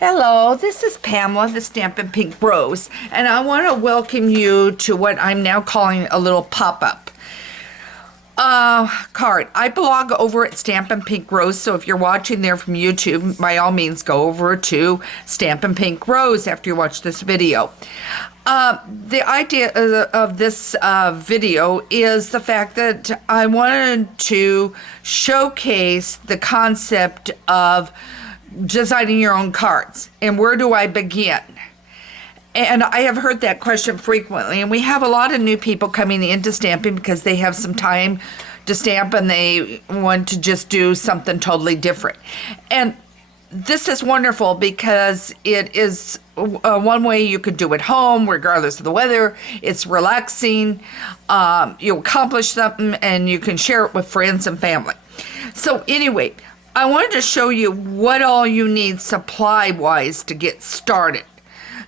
Hello, this is Pamela, the Stampin' Pink Rose, and I want to welcome you to what I'm now calling a little pop-up card. I blog over at Stampin' Pink Rose, so if you're watching there from YouTube, by all means go over to Stampin' Pink Rose after you watch this video. The idea of this video is the fact that I wanted to showcase the concept of designing your own cards, and where do I begin? And I have heard that question frequently, and we have a lot of new people coming into stamping because they have some time to stamp and they want to just do something totally different. And this is wonderful because it is one way you could do at home regardless of the weather. It's relaxing, you accomplish something, and you can share it with friends and family. So anyway, I wanted to show you what all you need supply-wise to get started.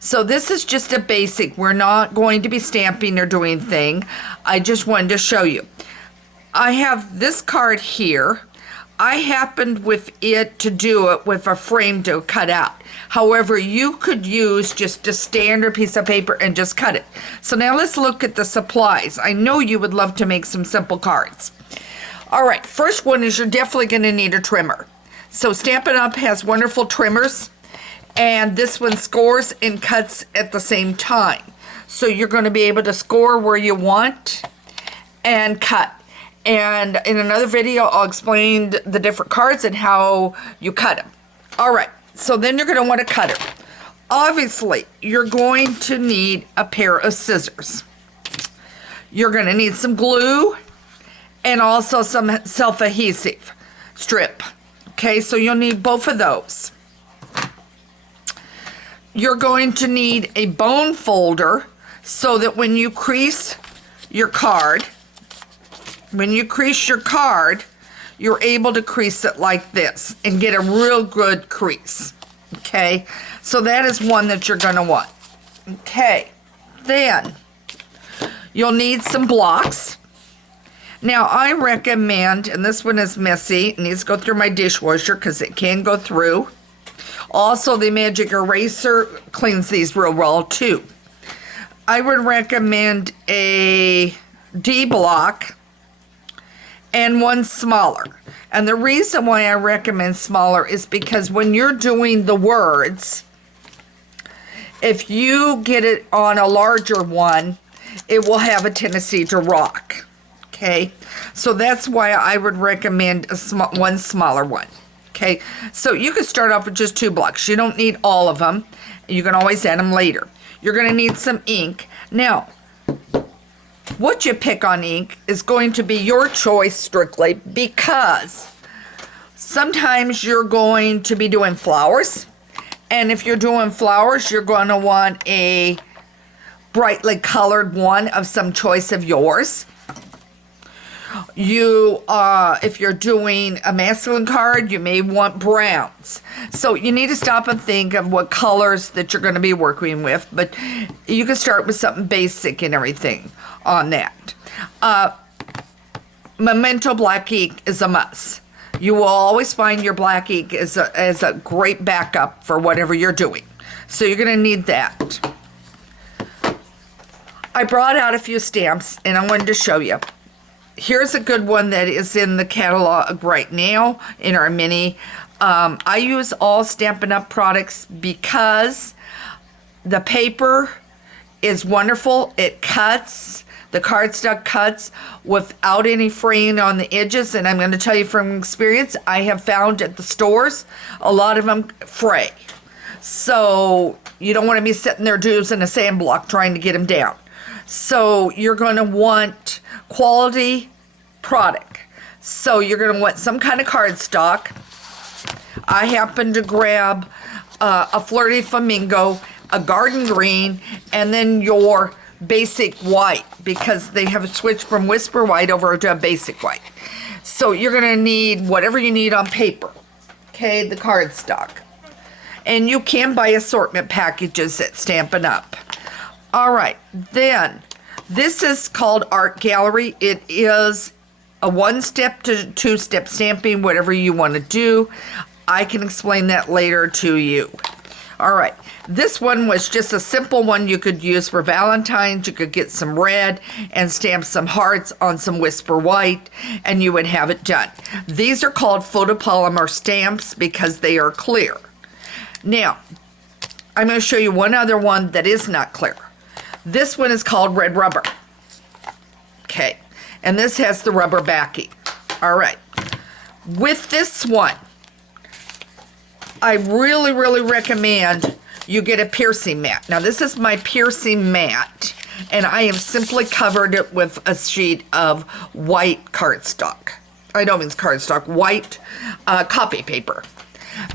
So this is just a basic. We're not going to be stamping or doing thing. I just wanted to show you. I have this card here. I happened with it to do it with a frame to cut out. However, you could use just a standard piece of paper and just cut it. So now let's look at the supplies. I know you would love to make some simple cards. All right, first one is you're definitely going to need a trimmer. So Stampin' Up! Has wonderful trimmers, and this one scores and cuts at the same time. So you're going to be able to score where you want and cut. And in another video, I'll explain the different cards and how you cut them. All right, so then you're going to want a cutter. Obviously, you're going to need a pair of scissors. You're going to need some glue and also some self-adhesive strip. Okay, so you'll need both of those. You're going to need a bone folder so that when you crease your card, you're able to crease it like this and get a real good crease. Okay, so that is one that you're going to want. Okay, then you'll need some blocks. Now, I recommend, and this one is messy, it needs to go through my dishwasher because it can go through. Also, the Magic Eraser cleans these real well, too. I would recommend a D block and one smaller. And the reason why I recommend smaller is because when you're doing the words, if you get it on a larger one, it will have a tendency to rock. Okay, so that's why I would recommend one smaller one. Okay, so you can start off with just 2 blocks. You don't need all of them. You can always add them later. You're going to need some ink. Now, what you pick on ink is going to be your choice strictly, because sometimes you're going to be doing flowers. And if you're doing flowers, you're going to want a brightly colored one of some choice of yours. If you're doing a masculine card, you may want browns. So you need to stop and think of what colors that you're going to be working with, but you can start with something basic and everything on that. Memento black ink is a must. You will always find your black ink as a great backup for whatever you're doing. So you're going to need that. I brought out a few stamps and I wanted to show you. Here's a good one that is in the catalog right now in our mini. I use all Stampin' Up! Products because the paper is wonderful. It cuts, the cardstock cuts without any fraying on the edges. And I'm going to tell you from experience, I have found at the stores, a lot of them fray. So you don't want to be sitting there using a sand block trying to get them down. So you're going to want quality product. So you're going to want some kind of cardstock. I happen to grab a Flirty Flamingo, a garden green, and then your basic white, because they have switched from Whisper White over to a basic white. So you're going to need whatever you need on paper. Okay, the cardstock. And you can buy assortment packages at Stampin' Up! All right, then this is called Art Gallery. It is a 1-step to 2-step stamping, whatever you want to do. I can explain that later to you. All right, this one was just a simple one you could use for Valentine's. You could get some red and stamp some hearts on some Whisper White, and you would have it done. These are called photopolymer stamps because they are clear. Now, I'm going to show you one other one that is not clear. This one is called Red Rubber. Okay, and this has the rubber backing. All right, with this one, I really, really recommend you get a piercing mat. Now, this is my piercing mat, and I have simply covered it with a sheet of white cardstock. I don't mean cardstock, white copy paper.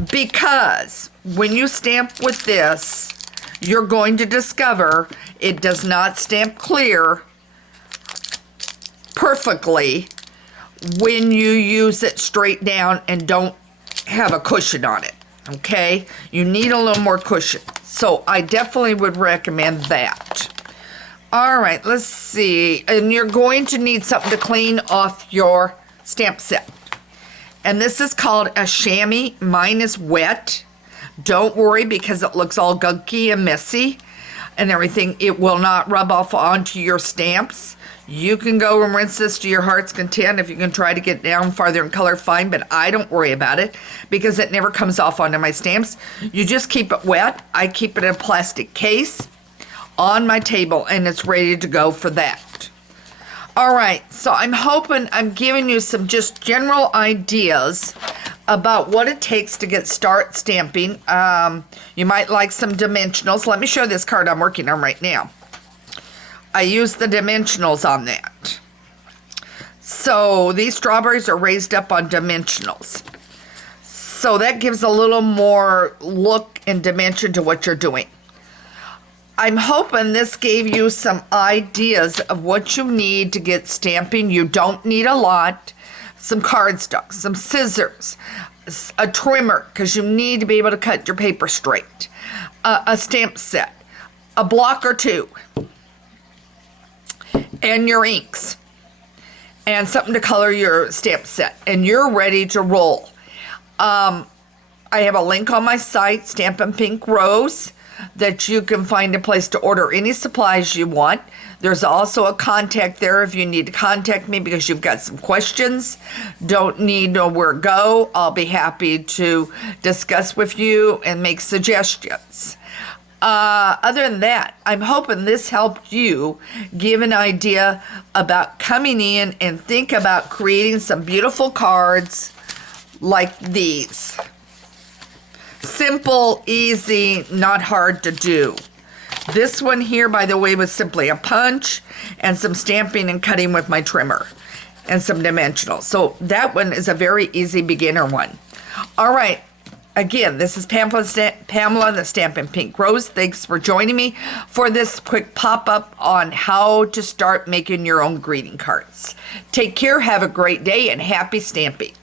Because when you stamp with this, you're going to discover it does not stamp clear perfectly when you use it straight down and don't have a cushion on it. Okay, you need a little more cushion. So I definitely would recommend that. All right, let's see. And you're going to need something to clean off your stamp set. And this is called a chamois. Mine is wet. Don't worry because it looks all gunky and messy and everything. It will not rub off onto your stamps. You can go and rinse this to your heart's content. If you can try to get down farther in color, fine, but I don't worry about it because it never comes off onto my stamps. You just keep it wet. I keep it in a plastic case on my table, and it's ready to go for that. All right, so I'm hoping I'm giving you some just general ideas about what it takes to start stamping. You might like some dimensionals. Let me show this card I'm working on right now. I use the dimensionals on that. So these strawberries are raised up on dimensionals. So that gives a little more look and dimension to what you're doing. I'm hoping this gave you some ideas of what you need to get stamping. You don't need a lot. Some cardstock, some scissors, a trimmer, because you need to be able to cut your paper straight, a stamp set, a block or two, and your inks, and something to color your stamp set, and you're ready to roll. I have a link on my site, Stampin' Pink Rose, that you can find a place to order any supplies you want. There's also a contact there if you need to contact me because you've got some questions, don't need to know where to go. I'll be happy to discuss with you and make suggestions. Other than that, I'm hoping this helped you give an idea about coming in and think about creating some beautiful cards like these. Simple, easy, not hard to do. This one here, by the way, was simply a punch and some stamping and cutting with my trimmer and some dimensionals. So that one is a very easy beginner one. All right. Again, this is Pamela, the Stampin' Pink Rose. Thanks for joining me for this quick pop-up on how to start making your own greeting cards. Take care, have a great day, and happy stamping.